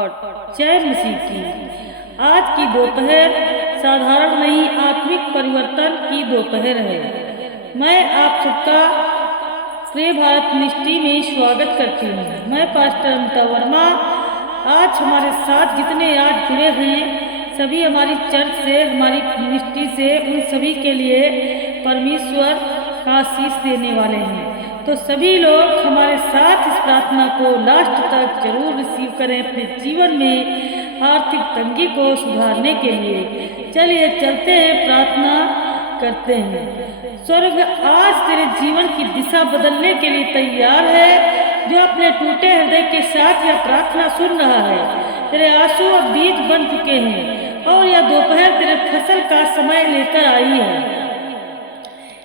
जय मसीह की। आज की दोपहर साधारण नहीं, आत्मिक परिवर्तन की दोपहर है। मैं आप सबका प्रिय भारत मिनिस्ट्री में स्वागत करती हूँ। मैं पास्टर अमिता वर्मा। आज हमारे साथ जितने आज जुड़े हैं सभी हमारी चर्च से, हमारी मिनिस्ट्री से, उन सभी के लिए परमेश्वर का आशीष देने वाले हैं। तो सभी लोग हमारे साथ इस प्रार्थना को लास्ट तक जरूर रिसीव करें अपने जीवन में आर्थिक तंगी को सुधारने के लिए। चलिए चलते हैं, प्रार्थना करते हैं। स्वर्ग आज तेरे जीवन की दिशा बदलने के लिए तैयार है। जो अपने टूटे हृदय के साथ यह प्रार्थना सुन रहा है, तेरे आंसू अब बीज बन चुके हैं और यह दोपहर तेरे फसल का समय लेकर आई है।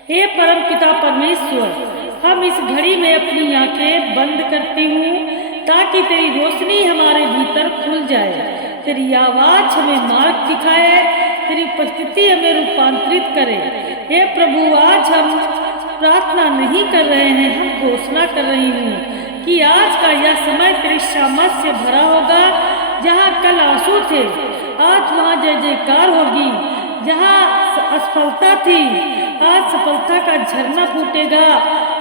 हे परम पिता परमेश्वर, हम इस घड़ी में अपनी आंखें बंद करती हूँ ताकि तेरी रोशनी हमारे भीतर खुल जाए, तेरी आवाज हमें मार्ग दिखाए, तेरी उपस्थिति हमें रूपांतरित करे। हे प्रभु, आज हम प्रार्थना नहीं कर रहे हैं, हम घोषणा कर रही हूँ कि आज का यह समय तेरी सामर्थ से भरा होगा। जहाँ कल आंसू थे, आज वहाँ जय जयकार होगी। जहाँ असफलता थी, आज सफलता का झरना फूटेगा।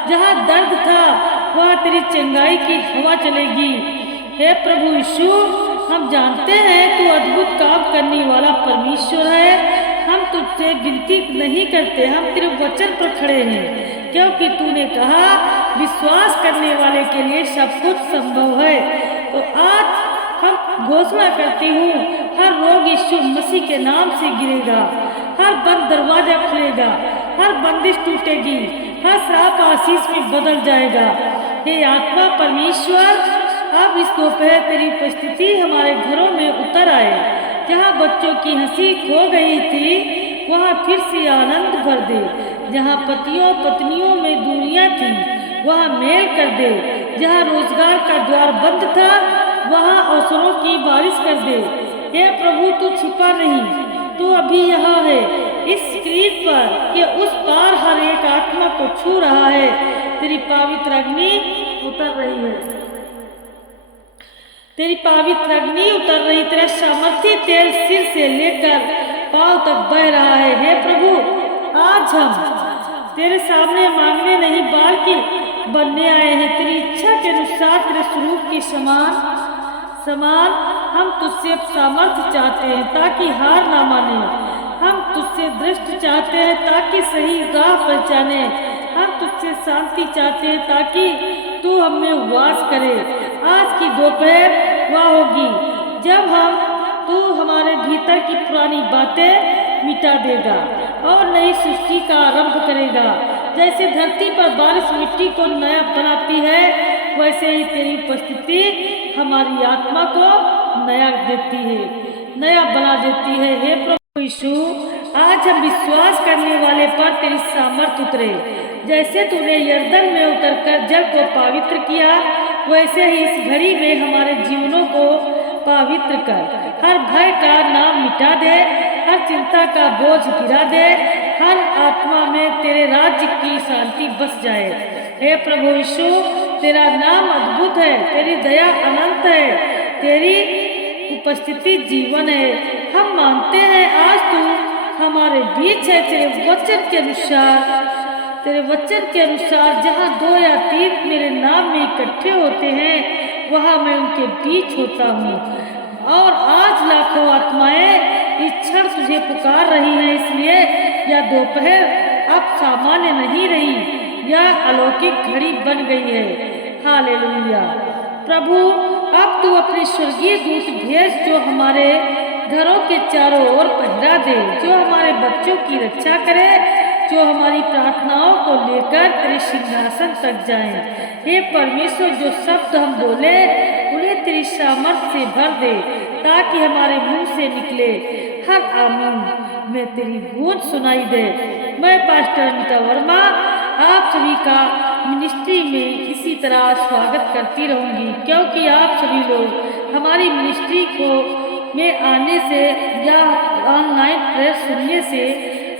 जहाँ दर्द था, वहाँ तेरी चंगाई की हवा चलेगी। हे प्रभु यीशु, हम जानते हैं तू अद्भुत काम करने वाला परमेश्वर है। हम तुझसे विनती नहीं करते, हम तेरे वचन पर खड़े हैं, क्योंकि तूने कहा विश्वास करने वाले के लिए सब कुछ संभव है। तो आज हम घोषणा करती हूँ, हर रोग यीशु मसीह के नाम से गिरेगा, हर बंद दरवाजा खुलेगा, हर बंदिश टूटेगी, हर श्राप आशीष में बदल जाएगा। हे आत्मा परमेश्वर, अब इस दोपहर तेरी उपस्थिति हमारे घरों में उतर आए। जहाँ बच्चों की हंसी खो गई थी, वहाँ फिर से आनंद भर दे। जहाँ पतियों पत्नियों में दूरियां थी, वहाँ मेल कर दे। जहाँ रोजगार का द्वार बंद था, वहाँ अवसरों की बारिश कर दे। हे प्रभु, तू छिपा नहीं, तू अभी यहाँ है, इस स्क्रीन पर के उस पार हर एक आत्मा को छू रहा है। तेरी पवित्र अग्नि उतर रही है, तेरी पवित्र अग्नि उतर रही, तेरा सामर्थ्य तेल सिर से लेकर पांव तक बह रहा है। हे प्रभु, आज हम तेरे सामने मांगने नहीं बल्कि बनने आए हैं। तेरी इच्छा के अनुसार, तेरे स्वरूप के समान हम तुझसे सामर्थ्य चाहते हैं ताकि हार ना माने। हम तुझसे दृष्टि चाहते हैं ताकि सही राह पहचाने। हम तुझसे शांति चाहते हैं ताकि तू हमें वास करे। आज की दोपहर वह होगी जब तू हमारे भीतर की पुरानी बातें मिटा देगा और नई सृष्टि का आरंभ करेगा। जैसे धरती पर बारिश मिट्टी को नया बनाती है, वैसे ही तेरी उपस्थिति हमारी आत्मा को नया देती है, नया बना देती है। हे प्रभु यीशु, आज हम विश्वास करने वाले पर तेरी सामर्थ उतरे। जैसे तूने यरदन में उतरकर जल को पवित्र किया, वैसे ही इस घड़ी में हमारे जीवनों को पवित्र कर। हर भय का नाम मिटा दे, हर चिंता का बोझ गिरा दे, हर आत्मा में तेरे राज्य की शांति बस जाए। हे प्रभु यीशु, तेरा नाम अद्भुत है, तेरी दया अनंत है, तेरी उपस्थिति जीवन है। हम मानते हैं आज तू हमारे बीच है। तेरे वचन के अनुसार जहाँ 2 या 3 मेरे नाम में इकट्ठे होते हैं, वहाँ मैं उनके बीच होता हूँ। और आज लाखों आत्माएं इस क्षण तुझे पुकार रही हैं, इसलिए यह दोपहर अब सामान्य नहीं रही, यह अलौकिक घड़ी बन गई है। हालेलुया। प्रभु, अब तू अपने स्वर्गीय दूत भेज, जो हमारे घरों के चारों ओर पहरा दे, जो हमारे बच्चों की रक्षा करे, जो हमारी प्रार्थनाओं को लेकर तेरे सिंहासन तक जाएं। हे परमेश्वर, जो शब्द हम बोले उन्हें तेरी सामर्थ से भर दे, ताकि हमारे मुंह से निकले हर आमीन में तेरी गूंज सुनाई दे। मैं पास्टर अमिता वर्मा आप सभी का मिनिस्ट्री में इसी तरह स्वागत करती रहूंगी, क्योंकि आप सभी लोग हमारी मिनिस्ट्री को में आने से या ऑनलाइन प्रेयर सुनने से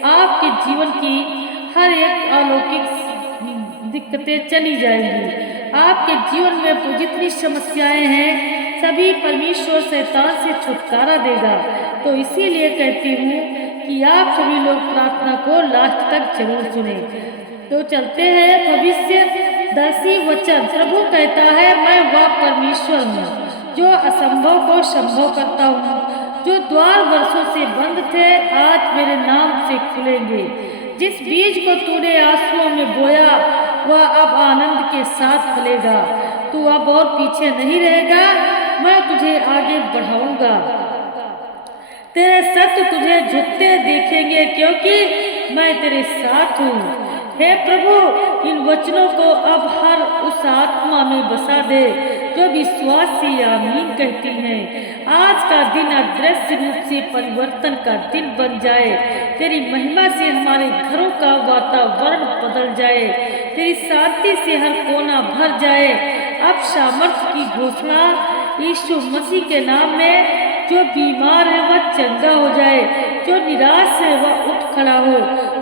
आपके जीवन की हर एक अलौकिक दिक्कतें चली जाएंगी। आपके जीवन में जितनी समस्याएं हैं तभी परमेश्वर शैतान से छुटकारा देगा। तो इसीलिए कहती हूँ कि आप सभी लोग प्रार्थना को लास्ट तक जरूर सुने। तो चलते हैं भविष्य दर्शी वचन। प्रभु कहता है, मैं वह परमेश्वर हूँ जो असंभव को संभव करता हूँ। जो द्वार वर्षों से बंद थे आज मेरे नाम से खुलेंगे। जिस बीज को तूने आंसुओं में बोया वह अब आनंद के साथ फलेगा। तू अब और पीछे नहीं रहेगा, मैं तुझे आगे बढ़ाऊंगा। तेरे सत्य तुझे झुकते देखेंगे क्योंकि मैं तेरे साथ हूँ। हे प्रभु, इन वचनों को अब हर उस आत्मा में बसा दे जो विश्वास से आमीन कहती है। आज का दिन अदृश्य रूप से परिवर्तन का दिन बन जाए। तेरी महिमा से हमारे घरों का वातावरण बदल जाए। तेरी शांति से हर कोना भर जाए। अब सामर्थ्य की घोषणा यीशु मसीह के नाम में। जो बीमार है वह चंगा हो जाए, जो निराश है वह उठ खड़ा हो,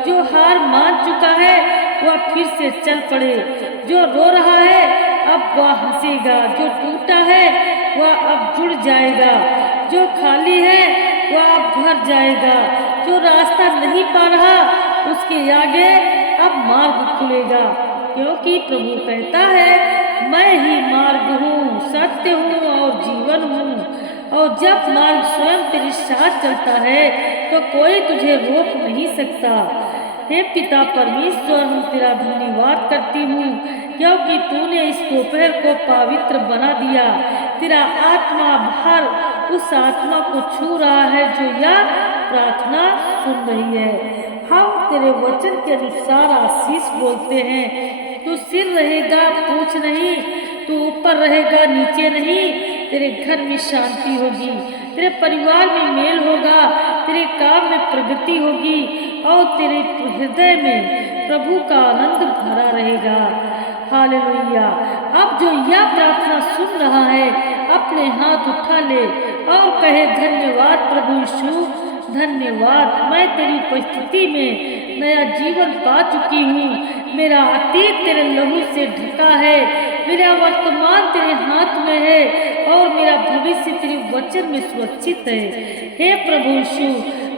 जो हार मान चुका है वह फिर से चल पड़े, जो रो रहा है अब वह हंसेगा, जो टूटा है वह अब जुड़ जाएगा, जो खाली है वह अब भर जाएगा, जो रास्ता नहीं पा रहा उसके आगे अब मार्ग खुलेगा। क्योंकि प्रभु कहता है, मैं ही मार्ग हूँ, सत्य हूँ और जीवन हूँ। और जब मार्ग स्वयं तेरे साथ चलता है तो कोई तुझे रोक नहीं सकता। हे पिता परमेश्वर, हम तेरा धन्यवाद करती हूँ क्योंकि तूने इस दोपहर को पवित्र बना दिया। तेरा आत्मा भर उस आत्मा को छू रहा है जो यह प्रार्थना सुन रही है। हम तेरे वचन के अनुसार आशीष बोलते हैं। तू सिर रहेगा, पूछ नहीं। तू ऊपर रहेगा, नीचे नहीं। तेरे घर में शांति होगी, तेरे परिवार में मेल होगा, तेरे काम में प्रगति होगी और तेरे हृदय में प्रभु का आनंद भरा रहेगा। हालेलुया। अब जो यह प्रार्थना सुन रहा है अपने हाथ उठा ले और कहे, धन्यवाद प्रभु यीशु, धन्यवाद। मैं तेरी उपस्थिति में नया जीवन पा चुकी हूँ। मेरा अतीत तेरे लहू से ढका है, मेरा वर्तमान तेरे हाथ में है और मेरा भविष्य तेरे वचन में सुरक्षित है। हे प्रभु यीशु,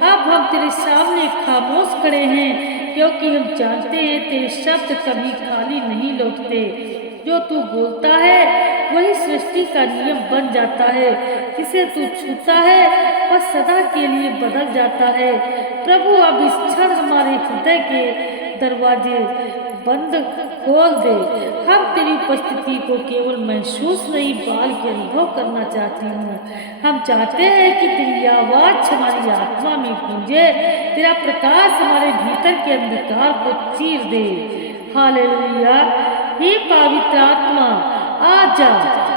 अब हम तेरे सामने खामोश खड़े हैं क्योंकि हम जानते हैं तेरे शब्द कभी खाली नहीं लौटते। जो तू बोलता है वही सृष्टि का नियम बन जाता है। जिसे तू छूता है वह सदा के लिए बदल जाता है। प्रभु, अब इस क्षण हमारे हृदय के दरवाजे बंद खोल दे। हम तेरी उपस्थिति को केवल महसूस नहीं बल्कि अनुभव करना चाहती हूँ। हम चाहते हैं कि तेरी आवाज़ हमारी आत्मा में गूंजे, तेरा प्रकाश हमारे भीतर के अंधकार को चीर दे। हालेलुया। हे पवित्र आत्मा, आजा,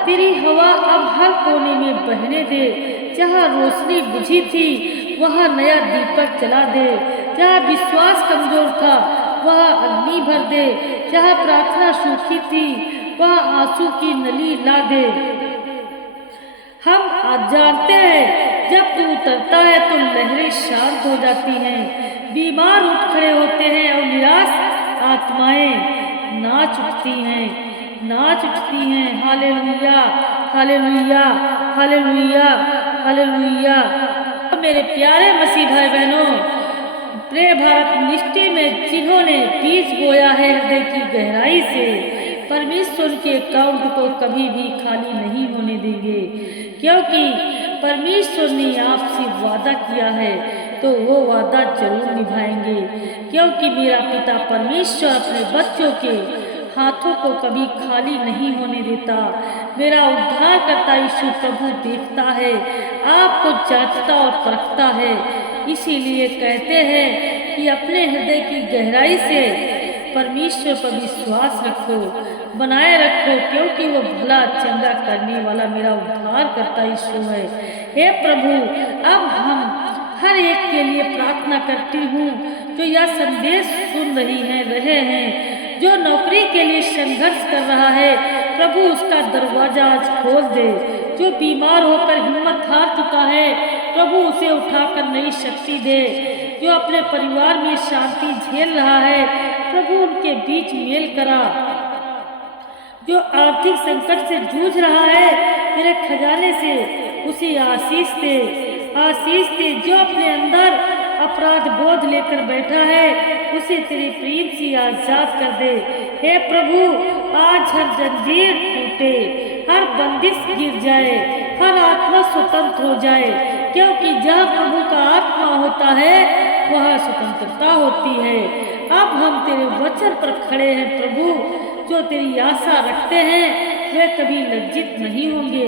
तेरी हवा अब हर कोने में बहने दे। जहाँ रोशनी बुझी थी वहाँ नया दीपक जला दे। जहाँ विश्वास कमजोर था वहाँ अग्नि भर दे। जहाँ प्रार्थना सूखी थी वहाँ आंसू की नली ला दे। हम आज जानते हैं जब तू उतरता है तो लहरें शांत हो जाती हैं, बीमार उठ खड़े होते हैं और निराश आत्माएं नाच उठती हैं, नाच उठती हैं। Hallelujah, hallelujah, hallelujah, hallelujah. मेरे प्यारे मसीह भाई बहनों, प्रिय भारत निष्ठि में जिन्होंने बीज बोया है हृदय की गहराई से, परमेश्वर के अकाउंट को कभी भी खाली नहीं होने देंगे। क्योंकि परमेश्वर ने आपसे वादा किया है तो वो वादा जरूर निभाएंगे। क्योंकि मेरा पिता परमेश्वर अपने बच्चों के हाथों को कभी खाली नहीं होने देता। मेरा उद्धार करता यीशु प्रभु देखता है, आपको जांचता और परखता है। इसीलिए कहते हैं कि अपने हृदय की गहराई से परमेश्वर पर विश्वास रखो, बनाए रखो, क्योंकि वो भला चंगा करने वाला मेरा उद्धार करता यीशु है। हे प्रभु, अब हम हर एक के लिए प्रार्थना करती हूँ जो यह संदेश सुन रहे हैं, जो नौकरी के लिए संघर्ष कर रहा है, प्रभु उसका दरवाजा आज खोल दे। जो बीमार होकर हिम्मत हार चुका है, प्रभु उसे उठाकर नई शक्ति दे। जो अपने परिवार में शांति झेल रहा है, प्रभु उनके बीच मेल करा। जो आर्थिक संकट से जूझ रहा है, तेरे खजाने से उसे आशीष दे, आशीष दे। जो अपने अंदर अपराध बोध लेकर बैठा है उसे तेरे प्रेम से आजाद कर दे। हे प्रभु, आज हर जंजीर टूटे, हर बंदिश गिर जाए, हर आत्मा स्वतंत्र हो जाए, क्योंकि जहाँ प्रभु का आत्मा होता है वहाँ स्वतंत्रता होती है। अब हम तेरे वचन पर खड़े हैं प्रभु। जो तेरी आशा रखते हैं वे कभी लज्जित नहीं होंगे।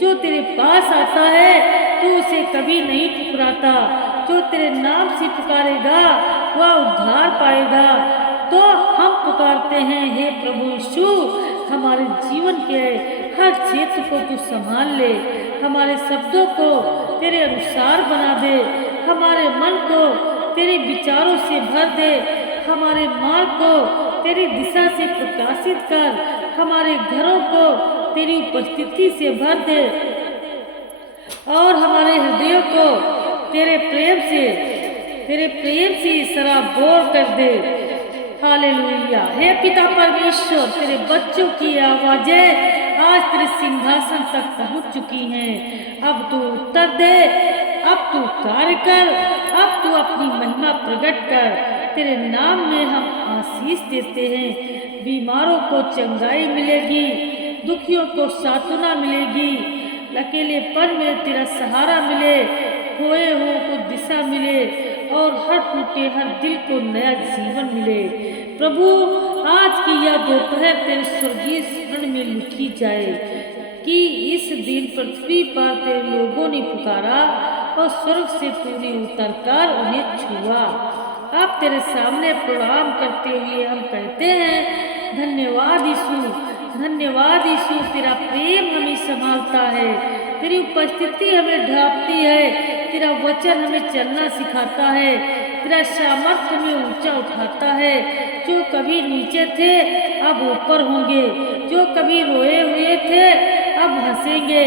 जो तेरे पास आता है तू उसे कभी नहीं ठुकराता। जो तेरे नाम से पुकारेगा वह उद्धार पाएगा। तो हम पुकारते हैं, हे प्रभु यीशु, हमारे जीवन के हर क्षेत्र को तू संभाल ले, हमारे शब्दों को तेरे अनुसार बना दे, हमारे मन को तेरे विचारों से भर दे, हमारे मार्ग को तेरी दिशा से प्रकाशित कर, हमारे घरों को तेरी उपस्थिति से भर दे और हमारे हृदयों को तेरे प्रेम से सराबोर कर दे। हालेलुया। हे पिता परमेश्वर, तेरे बच्चों की आवाजें आज तेरे सिंहासन तक पहुंच चुकी हैं। अब तू उत्तर दे, अब तू कार्य कर, अब तू अपनी महिमा प्रकट कर। तेरे नाम में हम आशीष देते हैं। बीमारों को चंगाई मिलेगी, दुखियों को सांत्वना मिलेगी, अकेलेपन में तेरा सहारा मिले, खोए हुओं को दिशा मिले और हर टूटे हर दिल को नया जीवन मिले। प्रभु, आज की यह दोपहर तेरे स्वर्गीय स्मरण में लिखी जाए कि इस दिन पृथ्वी पर तेरे लोगों ने पुकारा और स्वर्ग से तूने उतरकर उन्हें छुआ। अब तेरे सामने प्रणाम करते हुए हम कहते हैं, धन्यवाद यीशु, धन्यवाद यीशु। तेरा प्रेम हमें संभालता है, तेरी उपस्थिति हमें ढांपती है, तेरा वचन हमें चलना सिखाता है, तेरा सामर्थ्य हमें ऊंचा उठाता है। जो कभी नीचे थे अब ऊपर होंगे, जो कभी रोए हुए थे अब हंसेंगे,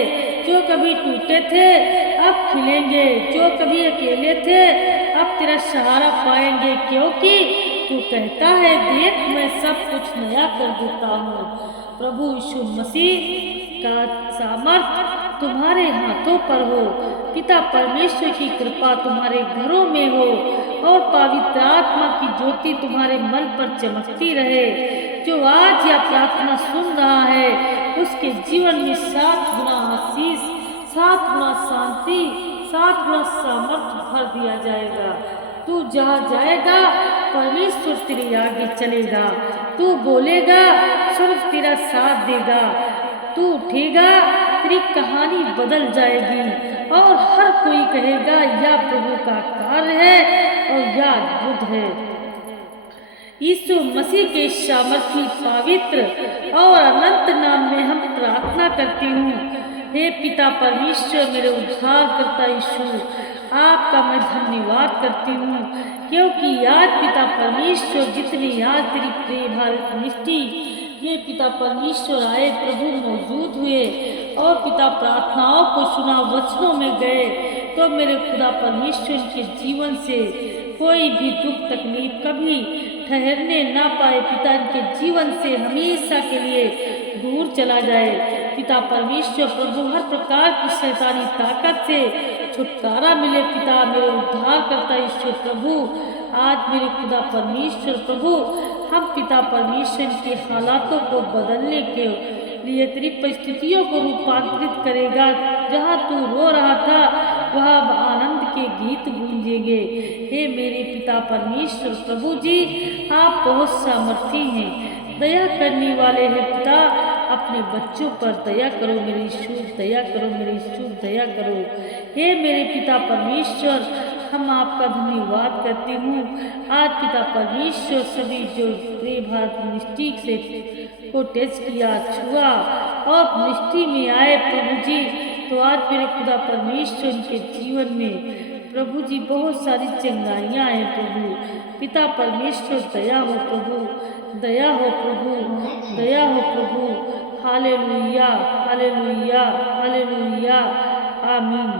जो कभी टूटे थे अब खिलेंगे, जो कभी अकेले थे अब तेरा सहारा पाएंगे, क्योंकि तू कहता है, देख मैं सब कुछ नया कर देता हूँ। प्रभु यीशु मसीह का सामर्थ तुम्हारे हाथों पर हो। पिता परमेश्वर की कृपा तुम्हारे घरों में हो और पवित्र आत्मा की ज्योति तुम्हारे मन पर चमकती रहे। जो आज यह प्रार्थना सुन रहा है उसके जीवन में 7 गुना आशीष, 7 गुना शांति, 7 गुना सामर्थ्य भर दिया जाएगा। तू जहाँ जाएगा परमेश्वर तेरे आगे चलेगा। तू बोलेगा स्वर्ग तेरा साथ देगा। तू उठेगा तेरी कहानी बदल जाएगी और हर कोई कहेगा यह प्रभु का कार्य है और यह अद्भुत है। यीशु मसीह के सामर्थी पवित्र और अनंत नाम में हम प्रार्थना करती हूँ। हे पिता परमेश्वर, मेरे उद्धार करता यीशु, आपका मैं धन्यवाद करती हूँ, क्योंकि आज पिता परमेश्वर जितने आज तेरी प्रिय भारत निष्ठी ये पिता परमेश्वर आए, प्रभु मौजूद हुए और पिता प्रार्थनाओं को सुना, वचनों में गए, तो मेरे खुदा परमेश्वर के जीवन से कोई भी दुख तकलीफ कभी ठहरने ना पाए। पिता इनके जीवन से हमेशा के लिए दूर चला जाए। पिता परमेश्वर प्रभु हर प्रकार की शैतानी ताकत से छुटकारा मिले। पिता मेरे उद्धार करता ईश्वर प्रभु, आज मेरे खुदा परमेश्वर प्रभु, हम पिता परमेश्वर के हालातों को बदलने के लिए तेरी परिस्थितियों को रूपांतरित करेगा। जहाँ तू रो रहा था वहाँ आनंद के गीत गूंजेंगे। हे मेरे पिता परमेश्वर प्रभु जी, आप बहुत सामर्थी हैं, दया करने वाले हैं। पिता अपने बच्चों पर दया करो मेरे यीशु, दया करो मेरे यीशु, दया करो। हे मेरे पिता परमेश्वर, हम आपका धन्यवाद करते हूँ। आज पिता परमेश्वर सभी जो प्रिय भारत मिनिस्ट्री से को टेस्ट किया, छुआ और मिनिस्ट्री में आए प्रभु जी, तो आज मेरे खुदा परमेश्वर के जीवन में प्रभु जी बहुत सारी चंगाइयाँ आए। प्रभु पिता परमेश्वर दया हो प्रभु, दया हो प्रभु, दया हो प्रभु। हालेलुया, हालेलुया, हालेलुया, आमीन।